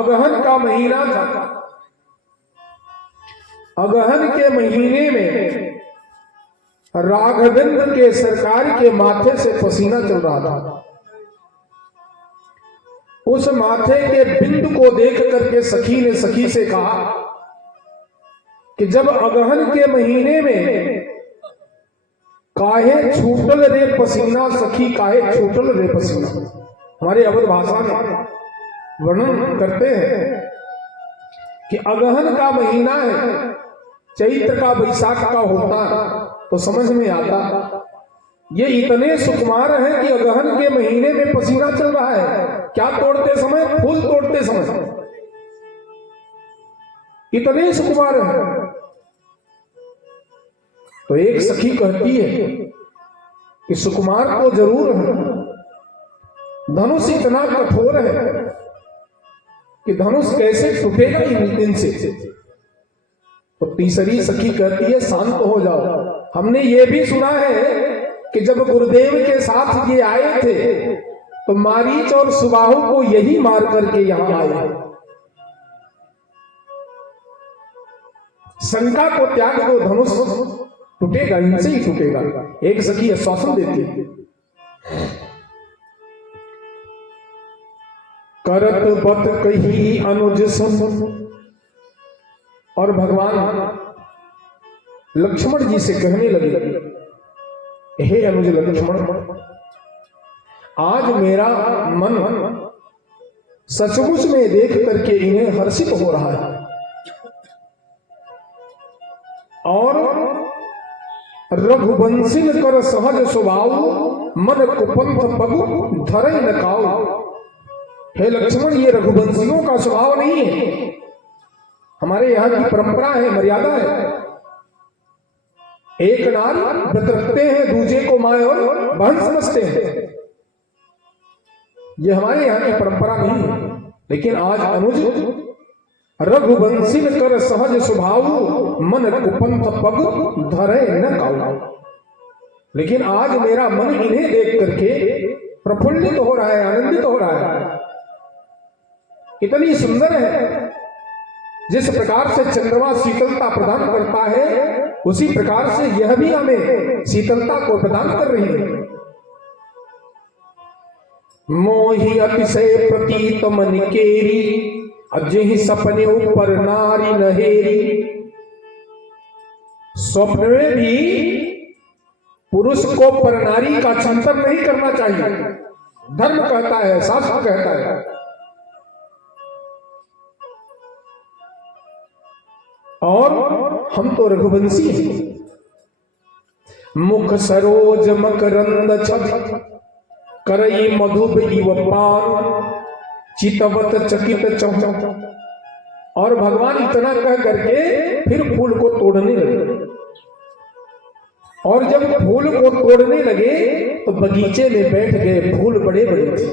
अगहन का महीना था। अगहन के महीने में राघवेंद्र के सरकार के माथे से पसीना चल रहा था। उस माथे के बिंदु को देख करके सखी ने सखी से कहा कि जब अगहन के महीने में काहे छूटल रे पसीना, सखी काहे छूटल रे पसीना। हमारे अवध भाषा में वर्णन करते हैं कि अगहन का महीना है, चैत्र का बैसाख का होता तो समझ में आता। ये इतने सुकुमार हैं कि अगहन के महीने में पसीना चल रहा है। क्या तोड़ते समय? फूल तोड़ते समय। इतने सुकुमार हैं। तो एक सखी कहती है कि सुकुमार तो जरूर है, धनुष इतना कठोर है कि धनुष कैसे टूटेगा इनसे। तो तीसरी सखी कहती है शांत हो जाओ। हमने ये भी सुना है कि जब गुरुदेव के साथ ये आए थे तो मारीच और सुबाहु को यही मार करके यहां आए। शंका को त्याग दो, धनुष टूटेगा, इनसे ही टूटेगा। एक सखी आश्वासन देती है। करत बत कही अनुज सम। और भगवान लक्ष्मण जी से कहने लगे, हे अनुज लक्ष्मण, आज मेरा मन सचमुच में देख करके इन्हें हर्षित हो रहा है और रघुवंशी कर सहज स्वभाव मन कुपंथ पगु धरे न काऊ। हे लक्ष्मण, ये रघुवंशियों का स्वभाव नहीं है। हमारे यहाँ की परंपरा है, मर्यादा है। एक नारी व्रत रखते हैं, दूजे को माँ और बहन समझते हैं। ये हमारे यहाँ की परंपरा नहीं है। लेकिन आज अनुज रघुवंशी कर सहज स्वभाव मन कुपंथ पग धरे न काऊ। लेकिन आज मेरा मन इन्हें देख करके प्रफुल्लित हो रहा है, आनंदित हो रहा है। इतनी सुंदर है। जिस प्रकार से चंद्रमा शीतलता प्रदान करता है, उसी प्रकार से यह भी हमें शीतलता को प्रदान कर रही है। मोहि अतिशय प्रतीत मन केरी, अजहि सपने ऊपर नारी नहेरी। स्वप्न में भी पुरुष को पर नारी का चिंतन नहीं करना चाहिए। धर्म कहता है, शास्त्र कहता है। और हम तो रघुवंशी हैं। मुख सरोज मकरंद छद, करई मधुब इव पान, चितवत चकित चौं। और भगवान इतना कह करके फिर फूल को तोड़ने लगे। और जब फूल को तोड़ने लगे तो बगीचे में बैठ गए। फूल बड़े बड़े थे।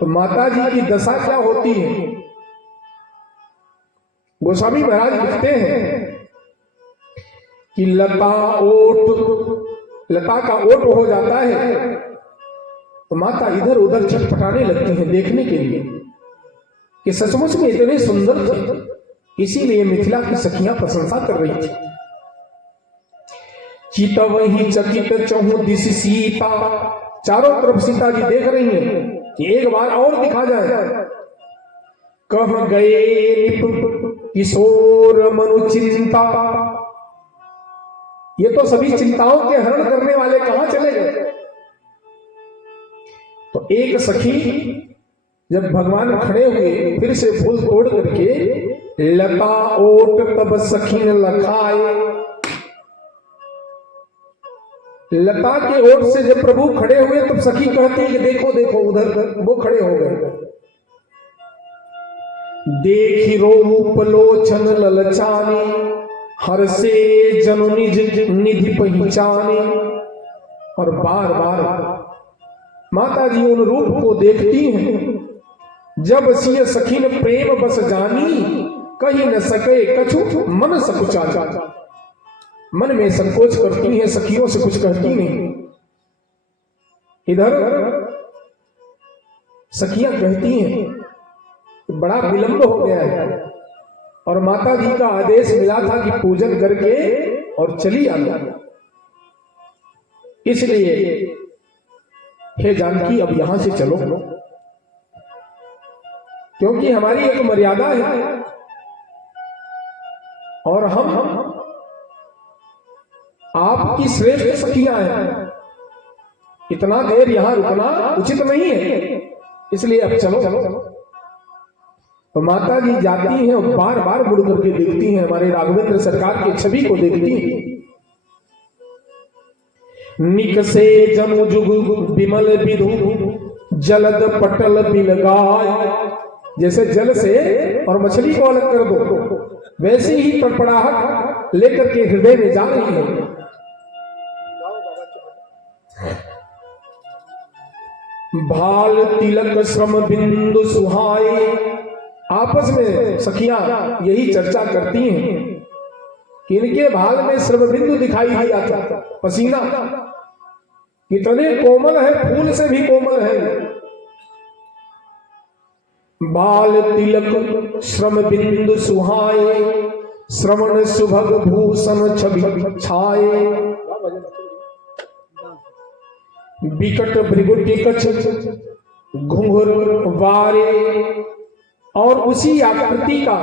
तो माता जी की दशा क्या होती है? गोस्वामी महाराज लिखते हैं कि लता का ओट हो जाता है तो माता इधर उधर छटपटाने लगती हैं देखने के लिए कि सचमुच में इतने सुंदर थे। इसीलिए मिथिला की सखियां प्रशंसा कर रही थी। चितवहि चकित चहु दिस सीता। चारों तरफ सीता जी देख रही हैं कि एक बार और दिखा जाए। कह गए किशोर मनु चिंता। ये तो सभी चिंताओं के हरण करने वाले कहां चले गए? तो एक सखी जब भगवान खड़े हुए फिर से फूल तोड़ करके लता ओट तब सखी ने लखाए। लता के ओट से जब प्रभु खड़े हुए तब सखी कहती कि देखो देखो उधर वो खड़े हो गए। देखी रूप लोचन ललचाने, हर से जनु निज निधि पहचाने। और बार बार माता जी उन रूप को देखती हैं। जब सिय सखीन प्रेम बस जानी, कहीं न सके कछु मन सकुचा। मन में संकोच करती हैं, सखियों से कुछ कहती नहीं। इधर सखियां कहती हैं बड़ा विलंब हो गया है और माता जी का आदेश मिला था कि पूजन करके और चली आना। इसलिए हे जानकी अब यहां से चलो, क्योंकि हमारी एक मर्यादा है और हम आपकी श्रेष्ठ सखियां हैं, इतना देर यहां रुकना उचित नहीं है, इसलिए अब चलो। तो माता जी जाती हैं और बार बार मुड़ करके देखती हैं, हमारे राघवेंद्र सरकार की छवि को देखती हैं। निकसे जमु जुग विमल विधु जलद पटल बिलगाय, जैसे जल से और मछली को अलग कर दो वैसी ही तड़पड़ाहट लेकर के हृदय में जा रही है। भाल तिलक श्रम बिंदु सुहाए, आपस में सखियां यही चर्चा करती हैं कि इनके भाल में श्रम बिंदु दिखाई दिया था, पसीना कितने कोमल है, फूल से भी कोमल है। बाल तिलक श्रम बिंदु सुहाए, श्रवण सुभग भूषण छवि छाए। विकट भृगुटी कछ घुंघर वारे, और उसी आकृति का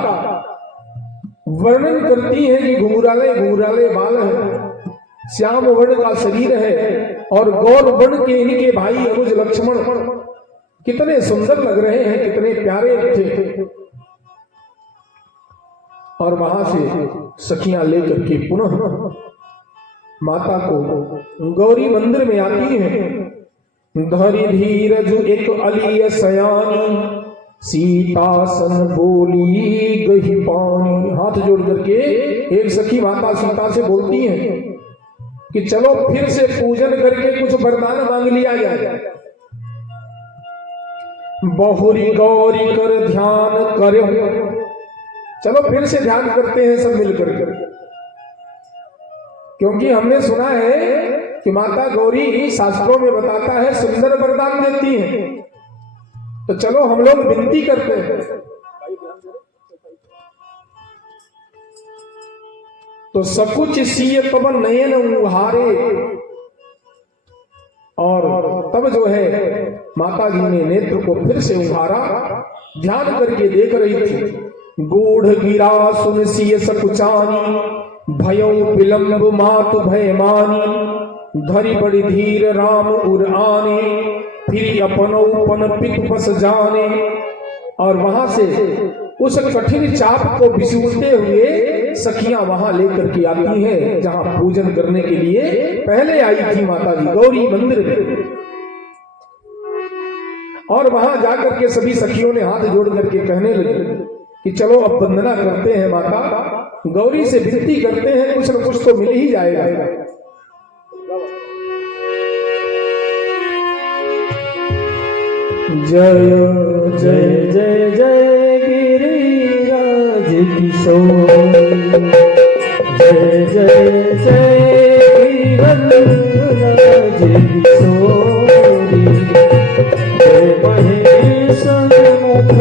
वर्णन करती है कि घुंघराले घुंघराले बाल है, श्याम वर्ण का शरीर है और गौर वर्ण के इनके भाई अनुज लक्ष्मण कितने सुंदर लग रहे हैं, कितने प्यारे थे। और वहां से सखियां लेकर के पुनः माता को गौरी मंदिर में आती हैं। धरि धीरज एक अलिय सयानी, सीतासन बोली गही पानी। हाथ जोड़ करके एक सखी माता सीता से बोलती है कि चलो फिर से पूजन करके कुछ वरदान मांग लिया जाए। बहुरी गौरी कर ध्यान करे, चलो फिर से ध्यान करते हैं सब मिलकर के, क्योंकि हमने सुना है कि माता गौरी शास्त्रों में बताता है सुंदर वरदान देती है। तो चलो हम लोग विनती करते हैं। तो सकुच सीय तब नयन उहारे, और तब जो है माता जी ने नेत्र को फिर से उघारा, ध्यान करके देख रही थी। गूढ़ गिरा सुन सीय सकुचानी, भयो विलंब मात भय मानी। धरि बड़ी धीर राम उर आने, फिर अपनौपन पितु बस जाने। और वहां से उस कठिन चाप को बिसूलते हुए सखियां वहां लेकर के आती हैं जहां पूजन करने के लिए पहले आई थी माता जी, गौरी मंदिर में। और वहां जाकर के सभी सखियों ने हाथ जोड़ करके कहने लगे कि चलो अब वंदना करते हैं माता, गौरी से विनती करते हैं, कुछ न कुछ तो मिल ही जाएगा। जय जय जय जय गिरिराज किशोर, जय जय जय गिरिराज किशोरी। जय महेश मुख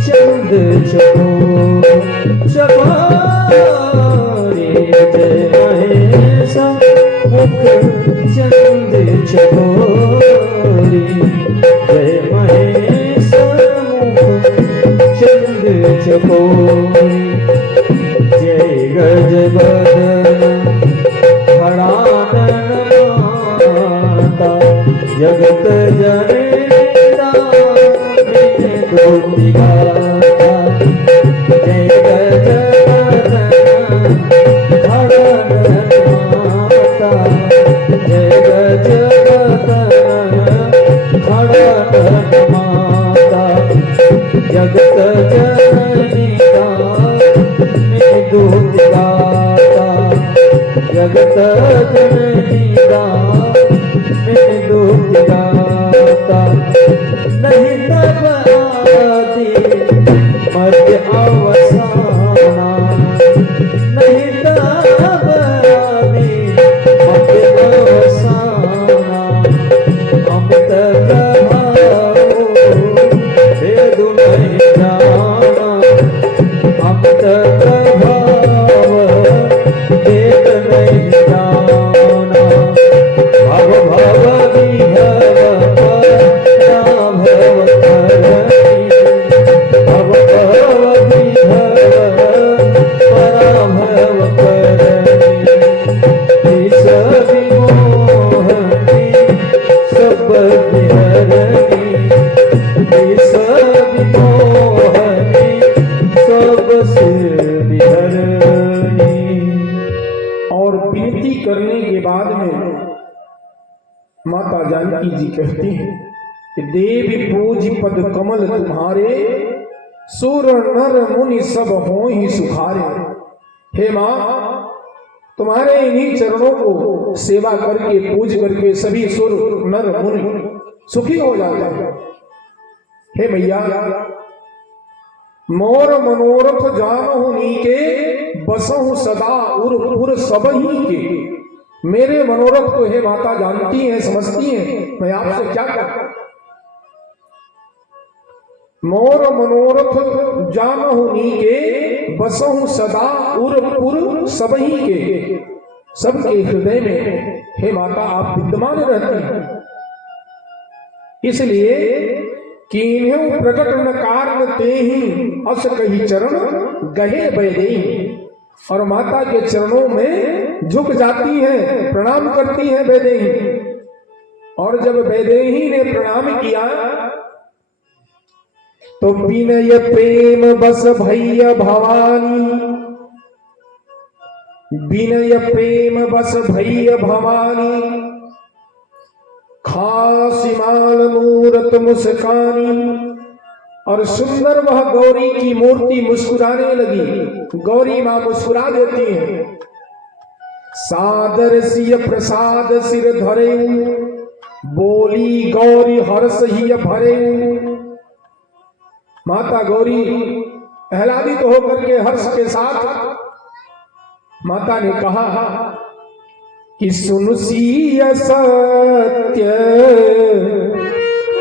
चंद चकोरी, जय महेश मुख चंद चकोरी। जय महेश मुख चंद चकोरी। जय गजबदन हरानन माता, जगत जनता दूती गाता। जय गजबदन हरानन माता, जय गजबदन हरानन माता। जगत जनता दूती गाता, जगत जनता दूती गाता। नहीं तब आदि मध्य अवसाना, नहीं तब आदि मध्य अवसाना। अमित प्रभाव भेद नहीं करने के बाद में माता जानकी जी कहती हैं कि देवी पूज पद कमल तुम्हारे, सुर नर मुनि सब होहि सुखारे। हे मां, तुम्हारे इन्हीं चरणों को सेवा करके पूज करके सभी सुर नर मुनि सुखी हो जाते हैं। हे मैया, मोर मनोरथ जानहु नीके, बसहु सदा उर पुर सबही के। मेरे मनोरथ को हे माता जानती हैं, समझती हैं, मैं आपसे क्या कहूं। मोर मनोरथ जानहु नीके, बसहु सदा उर पुर सबही के। सबके हृदय में हे माता आप विद्यमान रहती हैं, इसलिए कीन्हु प्रकट न कारण तेहि, अस कही चरण गहे बैदेहि। और माता के चरणों में झुक जाती हैं, प्रणाम करती हैं बैदेही। और जब बैदेही ने प्रणाम किया तो विनय प्रेम बस भैया भवानी, विनय प्रेम बस भैया भवानी, खासिमाल मूरत मुस्कानी। और सुंदर वह गौरी की मूर्ति मुस्कुराने लगी। गौरी मां मुस्कुरा देती है। सादर सिय प्रसाद सिर धरे, बोली गौरी हर्ष ही भरे। माता गौरी आह्लादित तो होकर के हर्ष के साथ माता ने कहा कि सुन सिय सत्य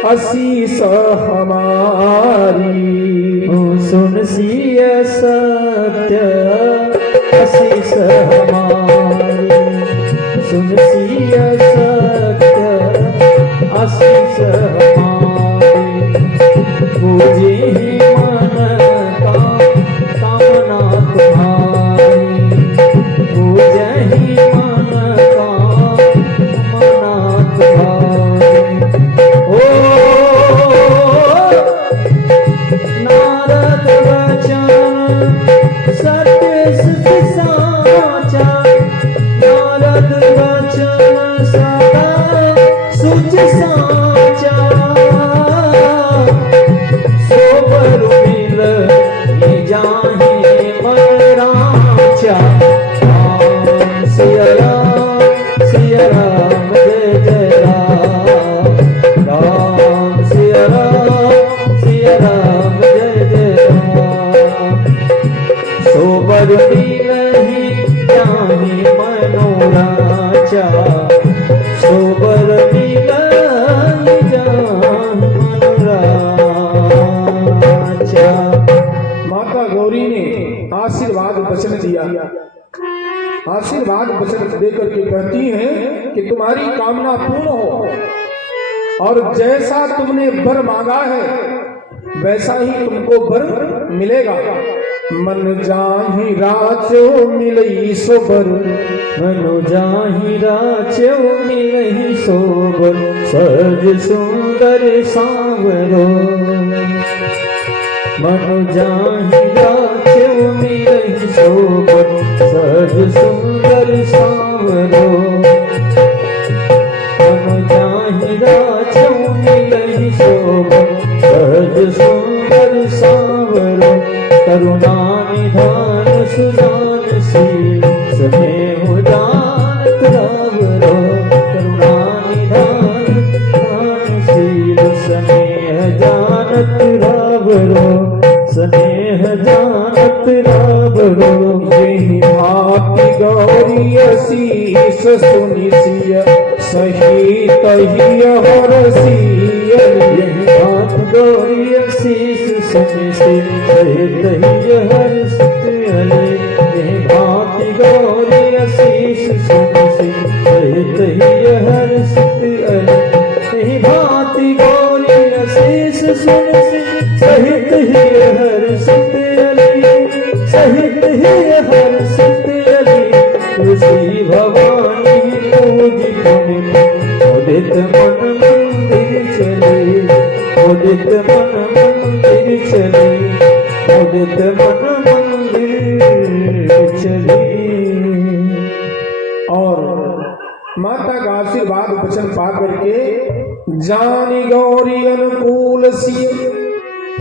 आशीष हमारी, सुन सिय सत्य आशीष हमारी, सुन सिय सत्य आशीष हमारी। पूजे ही मन का कामना तुम्हारी, पूजे ही मन का कामना तुम्हारी। नारद वचन सत्य साचा, नारद वचन सदा सुच साचा। सोबर मिल जाहि मन राचा, राम सिया राम सिया राम जय जय राम, राम सिया राम जय जय राम। सोबर मिलहि जाहि मनोराचा, सोबर मिलहि जाहि मनोराचा। माता गौरी ने आशीर्वाद वचन दिया। आशीर्वाद वचन देकर के कहती हैं कि तुम्हारी कामना पूर्ण हो, और जैसा तुमने वर मांगा है वैसा ही तुमको वर मिलेगा। मन जाहि राचो मिलई सोबर, मनु जाहि राचो मिलहि सोबर। सहज सुंदर सांवरो, मनु जाहि राचो मिलहि सोबर। सहज सुंदर सांवरो, मनु जाहि राचो मिलहि सोबर। सहज सुंदर सांवरो, करुणा निधान सुजान शील, स्नेह जानत रावरो। करुणा निधान शील, स्नेह जानत रावरो, स्नेह जानत रावरो। यही भांति गौरी असीस सुनिसिय, सहित ही हरसिय। यही बात गौरी असीस सुनिसिय, सहित ही हरसित अले। यही भांति गौरी असीस सुनिसिय, सहित ही हरसित अले। यही भांति गौरी असीस सुनिसिय, सहित ही हरसित अले। सहित ही हरसित अले। तुलसी भवानी पूज पुन, उदित मन मंदिर चले। उदित मन मंदिर चले, उदित मन मंदिर चले। और माता का आशीर्वाद वचन पा करके जानी गौरी अनुकूल सी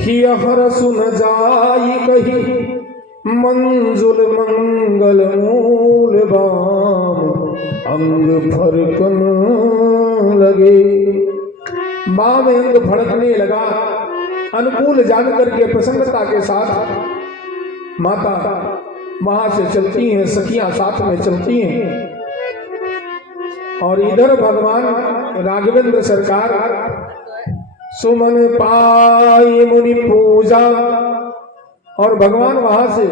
ही हर सुन जाई कही मंजुल मंगल मूल बाम अंग फरकन लगे। बाम अंग फड़कने लगा। अनुकूल जान करके प्रसन्नता के साथ माता वहां से चलती हैं, सखियां साथ में चलती हैं। और इधर भगवान राघवेंद्र सरकार सुमन पाई मुनि पूजा, और भगवान वहां से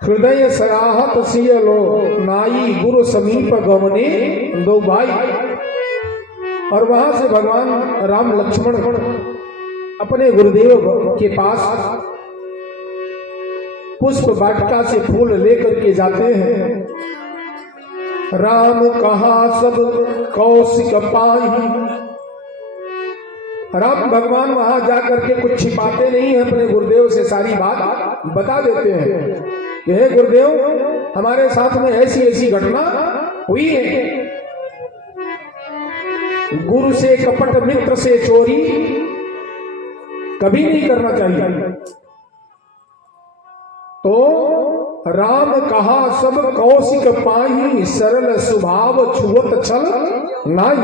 हृदय सराहत सियलो नाई गुरु समीप गमने दो भाई। और वहां से भगवान राम लक्ष्मण अपने गुरुदेव के पास पुष्प वाटिका से फूल लेकर के जाते हैं। राम कहा सब कौशिक पाई। राम भगवान वहां जाकर के कुछ छिपाते नहीं है, अपने गुरुदेव से सारी बात बता देते हैं कि हे गुरुदेव, हमारे साथ में ऐसी ऐसी घटना हुई है। गुरु से कपट, मित्र से चोरी कभी नहीं करना चाहिए। तो राम कहा सब कौशिक पाई, सरल स्वभाव छुअत छल नाई।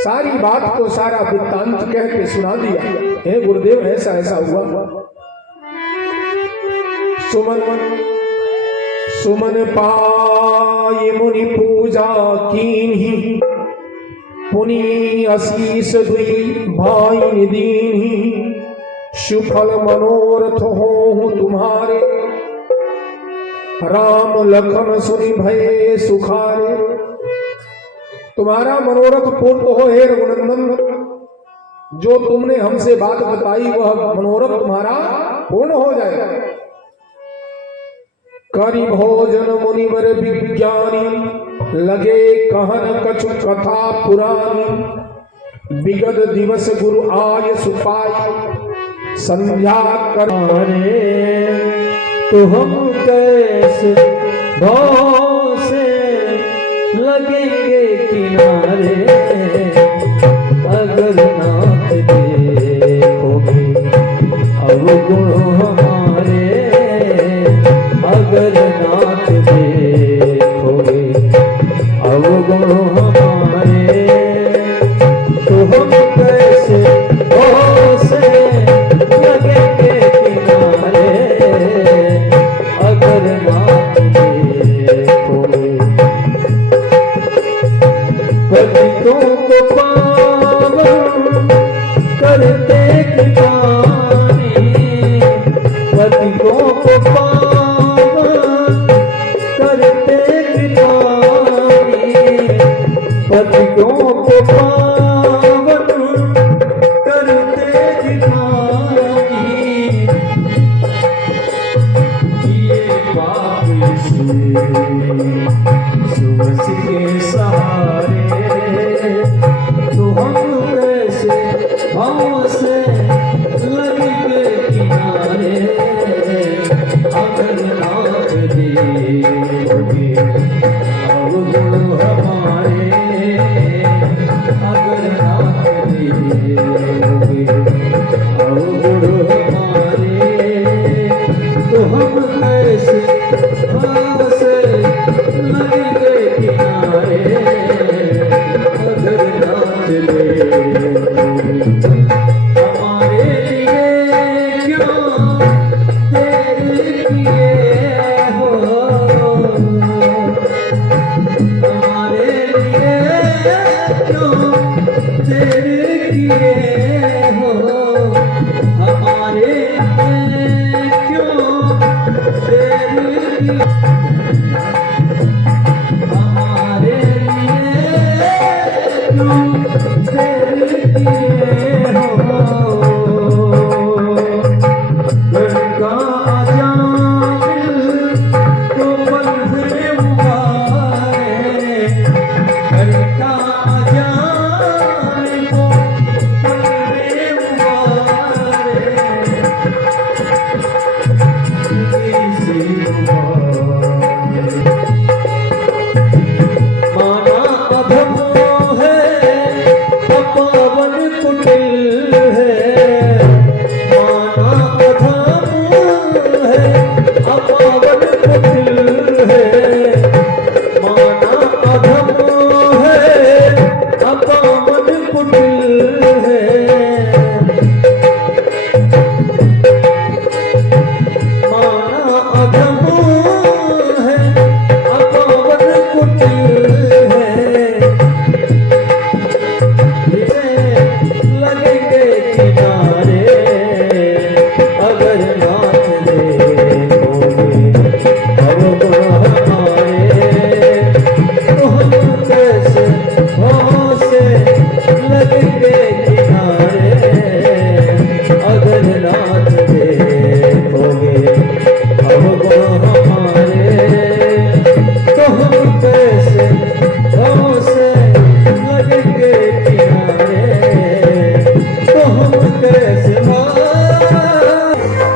सारी बात को सारा वृत्तांत कह के सुना दिया। हे गुरुदेव, ऐसा ऐसा हुआ। सुमन पाई मुनि पूजा कीन्ही, पुनि आशीष दुई भाई दीन्ही। सुफल मनोरथ हो तुम्हारे, राम लखन सुनि भये सुखारे। तुम्हारा मनोरथ पूर्ण हो हे रघुनंदन, जो तुमने हमसे बात बताई वह मनोरथ तुम्हारा पूर्ण हो जाएगा। करि भोजन मुनिवर विज्ञानी, लगे कहन कछु कथा पुरानी। विगत दिवस गुरु आय सुपाई, संध्या करे तो हम कैसे भाव से लगेंगे किनारे। अगर नाथ देखोगे अवगुण हमारे, अगर नाथ देखोगे अवगुण हमारे, तो हम कैसे भाव से लगेंगे किनारे। अगर नाथ देखोगे पतितों को पावन करते कृपानी, पतितों को पावन करते कृपानी, पतितों को पावन करते कृपानी। ये पापी सुबह के सहारे, तो हम कैसे भाव से लगेंगे किनारे। अगर नाथ देखोगे अवगुण हमारे, अगर नाथ देखोगे अवगुण हमारे, तो हम कैसे भाव से लगेंगे किनारे। अगर नाथ देखोगे हमारे लिए क्यों देर किए हो, हमारे लिए क्यों देर किए हो, हमारे लिए क्यों देर किए, हमारे लिए क्यों देर किए हो। लड़का जामिल तो बंधने उबारे, लड़का जामिल तो बंधने उबारे। किसी धमू है अपावन कुटिल है लगेंगे किनारे अगर नाथ देखोगे अब हमारे तो हम कैसे से लगेंगे किनारे अगर नाथ देखोगे अब हमारे तो हम कैसे से लगेंगे किनारे तो हम कैसे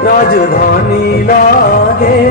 राजधानी लागे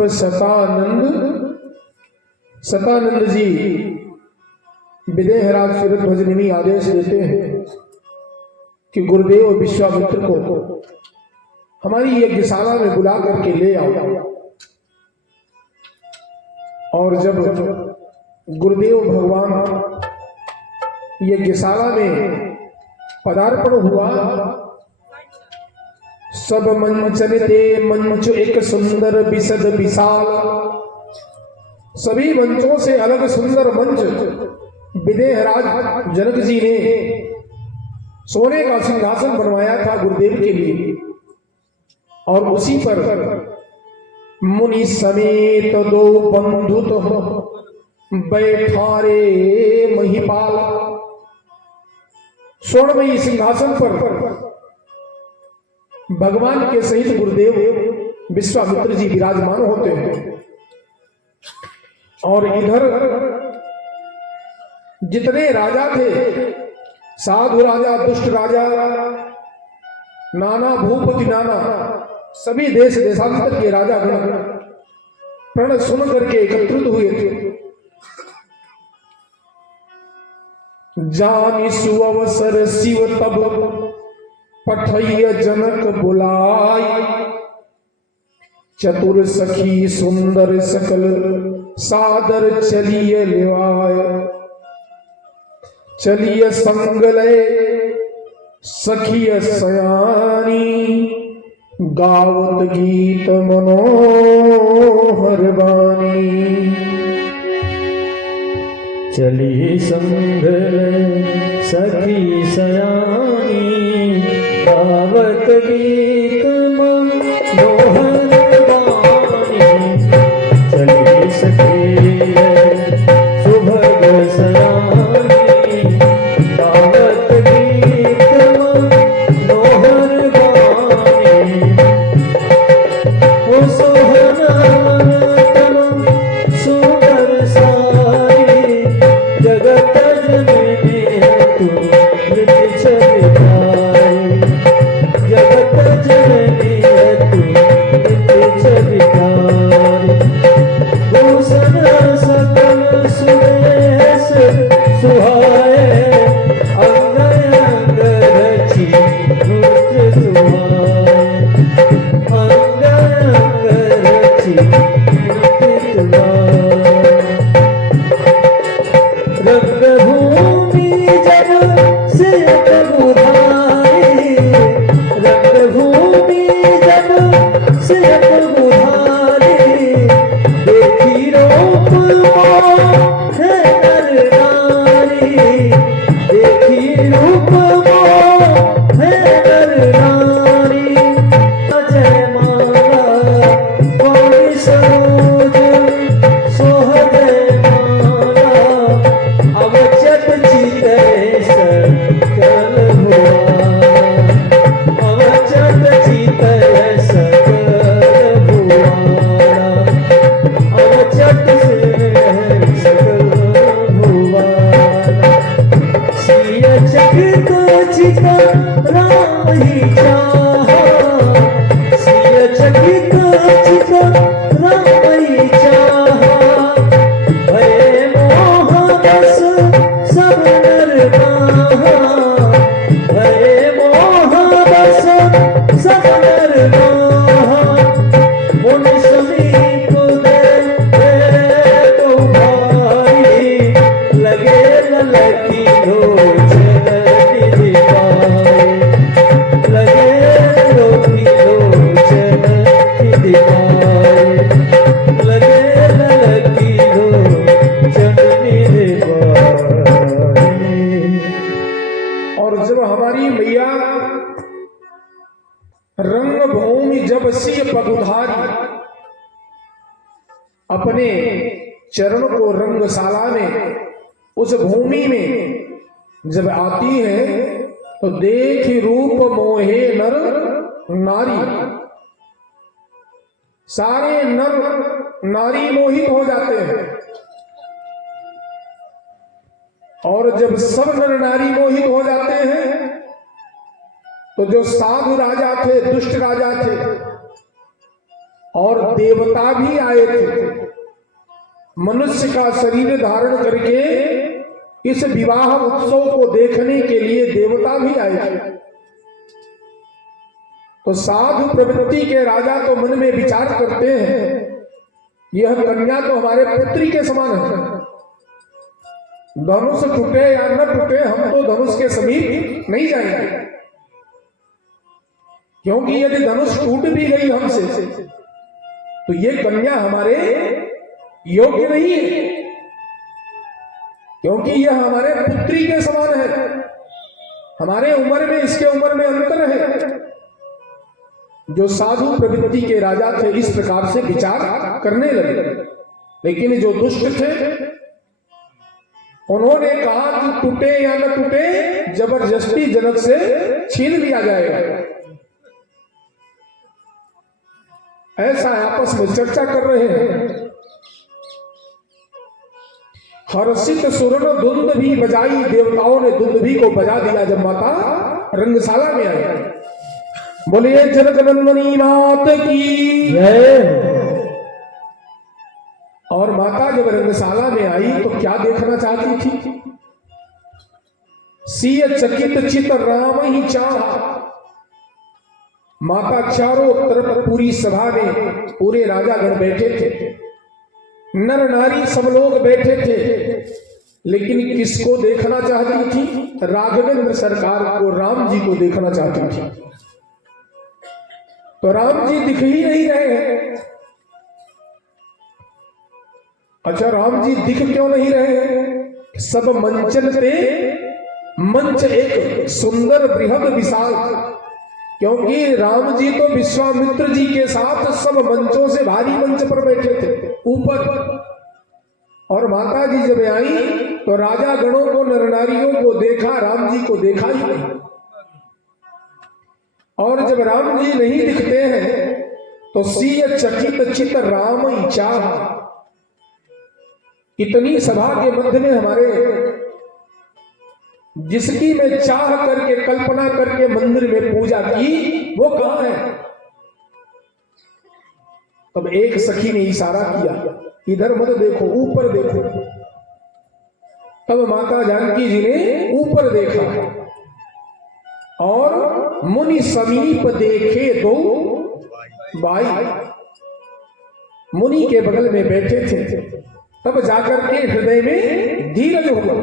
तब सतानंद जी विदेहराज सूरत भजनी में आदेश देते हैं कि गुरुदेव विश्वामित्र को हमारी यज्ञशाला में बुला करके ले आओ। और जब गुरुदेव भगवान यज्ञशाला में पदार्पण हुआ, सब मंचन ते मंच एक सुंदर बिसद विशाल, सभी मंचों से अलग सुंदर मंच विदेहराज जनक जी ने सोने का सिंहासन बनवाया था गुरुदेव के लिए। और उसी पर मुनि समेत दो बंधु तो बैठारे महिपाल, स्वर्णमयी सिंहासन पर भगवान के सहित गुरुदेव विश्वामित्र जी विराजमान होते हैं। और इधर जितने राजा थे, साधु राजा, दुष्ट राजा, नाना भूपति नाना, सभी देश देशांतर के राजा गण प्रण सुन करके एकत्रित हुए थे। जानी सुअवसर शिव तब पठैय जनक बुलाई, चतुर सखी सुंदर सकल सादर चलिए लेवाय, चलिए संग लय सखिय सयानी, गावत गीत मनोहर बानी। चली संग सखी सयानी, गावत गीत मनोहर बानी। चली सखी सुभग सयानी, गावत गीत मनोहर बानी। ओ सोहना तनु सुंदर सारी, जगत जननी तू नित्य चरिताई। जगत जननी तू नित्य चरिताई। भूषण सकल सुरेश सुहाए, अंग अंग रची नृत्य सुहाए। अंग अंग रची नृत्य सुहाए। रंगभूमि जब से बुधाई, रंगभूमि जब से बुधाई। देखी रूप मोह नर नारी, देखी रूप मोह नर नारी। जय माला गौरी सरोज सोह जय माला, अवचट चितै सकल भुआ। अवचट चितै सकल भुआ। अवचट से सकल भुआ। सिय चकित चित राम ही चाहा, सिय चकित चित राम ही चाहा। भय मोह बस सब नर माहा, भय मोह बस सब नर माहा। मुनि समीप दे तो भाई, लगे ललकी लोचन निधि पाए। लगे ललकी लोचन निधि पाए। लगे ललकी लोचन निधि पाए। और जब हमारी मैया रंगभूमि जब सिय पगुधारी, अपने चरण को रंगशाला में उस भूमि में जब आती है, तो देख रूप मोहे नर नारी, सारे नर नारी मोहित हो जाते हैं। और जब सब नर नारी मोहित हो जाते हैं, तो जो साधु राजा थे, दुष्ट राजा थे, और देवता भी आए थे। मनुष्य का शरीर धारण करके इस विवाह उत्सव को देखने के लिए देवता भी आए थे। तो साधु प्रवृत्ति के राजा तो मन में विचार करते हैं, यह कन्या तो हमारे पुत्री के समान है, धनुष टूटे या न टूटे हम तो धनुष के समीप नहीं जाएंगे, क्योंकि यदि धनुष टूट भी गई हमसे तो ये कन्या हमारे योग्य नहीं है, क्योंकि यह हमारे पुत्री के समान है। हमारे उम्र में इसके उम्र में अंतर है। जो साधु प्रवृत्ति के राजा थे इस प्रकार से विचार करने लगे, लेकिन जो दुष्ट थे उन्होंने कहा कि टूटे या न टूटे जबरदस्ती जनक से छीन लिया जाएगा। ऐसा आपस में चर्चा कर रहे हैं। हर्षित सुरन धुंध भी बजाई, देवताओं ने धुंध भी को बजा दिया जब माता रंगशाला में आई। बोलिए जनक नंदनी मात की जय। और माता जब रंगशाला में आई तो क्या देखना चाहती थी? सिय चकित चित राम ही चाहा। माता चारों तरफ पूरी सभा में पूरे राजागण बैठे थे, नर नारी सब लोग बैठे थे, लेकिन किसको देखना चाहती थी? राघवेंद्र सरकार को, राम जी को देखना चाहती थी। तो राम जी दिख ही नहीं रहे हैं। अच्छा, राम जी दिख क्यों नहीं रहे हैं? सब मंचन पे मंच एक सुंदर बृहद विशाल, क्योंकि राम जी तो विश्वामित्र जी के साथ सब मंचों से भारी मंच पर बैठे थे ऊपर, और माता जी जब आई तो राजा गणों को, नर नारियों को देखा, राम जी को देखा ही नहीं। और जब राम जी नहीं दिखते हैं तो सिय चकित चित राम इच्छा। इतनी सभा के मध्य में हमारे जिसकी मैं चाह करके, कल्पना करके मंदिर में पूजा की, वो कहां है? तब एक सखी ने इशारा किया, इधर मत देखो, ऊपर देखो। तब माता जानकी जी ने ऊपर देखा और मुनि समीप देखे दो बाई। मुनि के बगल में बैठे थे। तब जाकर के हृदय में धीरज हुआ।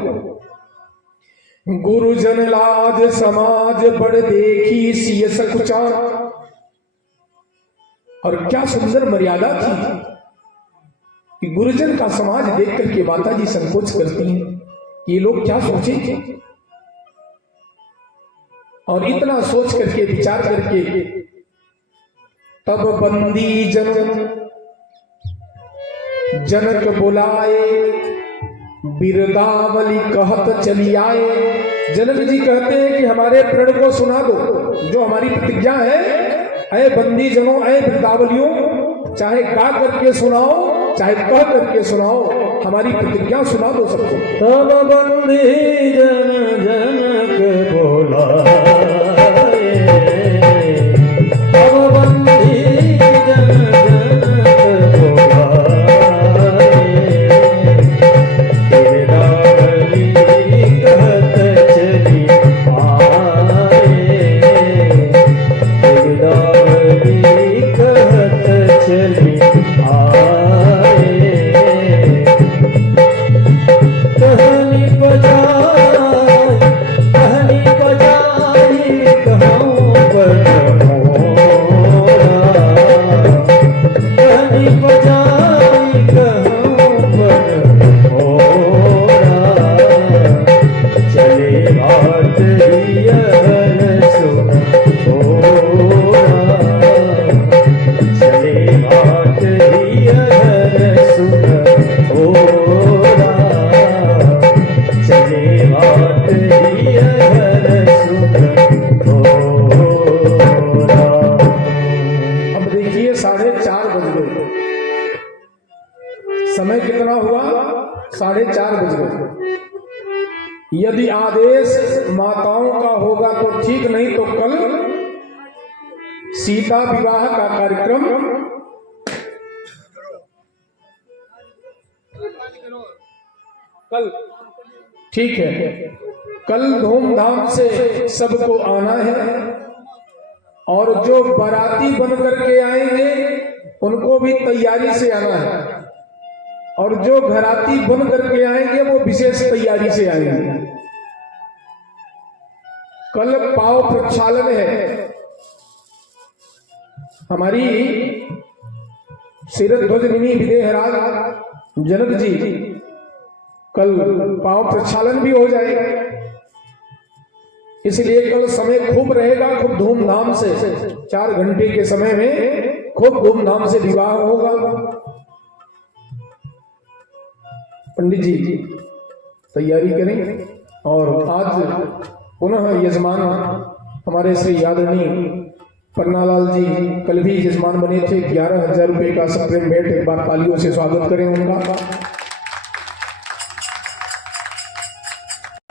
गुरुजन लाज समाज बड़ देखी सिय सकुचा। और क्या सुंदर मर्यादा थी कि गुरुजन का समाज देख करके माता जी संकोच करती हैं, ये लोग क्या सोचेंगे। और इतना सोच करके, विचार करके, तब बंदी जनक बुलाए, बिरदावली कहत चली आए। जनक जी कहते हैं कि हमारे प्रण को सुना दो, जो हमारी प्रतिज्ञा है। ऐ बंदी जनों, ऐ बिरदावलियों, चाहे गा करके सुनाओ, चाहे कह करके सुनाओ, हमारी प्रतिज्ञा सुना दो सबको। तब बंदी जनक बोला, समय कितना हुआ? 4:30 बज गए। यदि आदेश माताओं का होगा तो ठीक, नहीं तो कल सीता विवाह का कार्यक्रम कल ठीक है, कल धूमधाम से सबको आना है और जो बाराती बन करके आएंगे उनको भी तैयारी से आना है और जो घराती बन करके आएंगे वो विशेष तैयारी से आएंगे। कल पाव प्रक्षालन है। हमारी शिरध्वज निमि विदेहराज जनक जी कल पाव प्रक्षालन भी हो जाएगा, इसलिए कल समय खूब रहेगा, खूब धूमधाम से 4 घंटे के समय में खूब धूमधाम से विवाह होगा। पंडित जी तैयारी करें और आज पुनः यजमान हमारे श्री आदरणीय पन्नालाल जी कल भी यजमान बने थे। 11,000 रुपए का सप्रेम भेंट, एक बार तालियों से स्वागत करें उनका।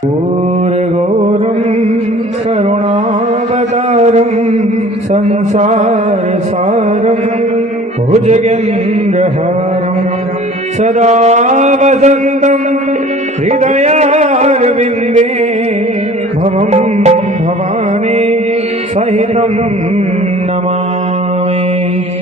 घोरम करुणावतारम संसार सारम भुजगेन्द्रहारम सदा वसंतम हृदयारविंदे भवम भवानी सहितम नमामि।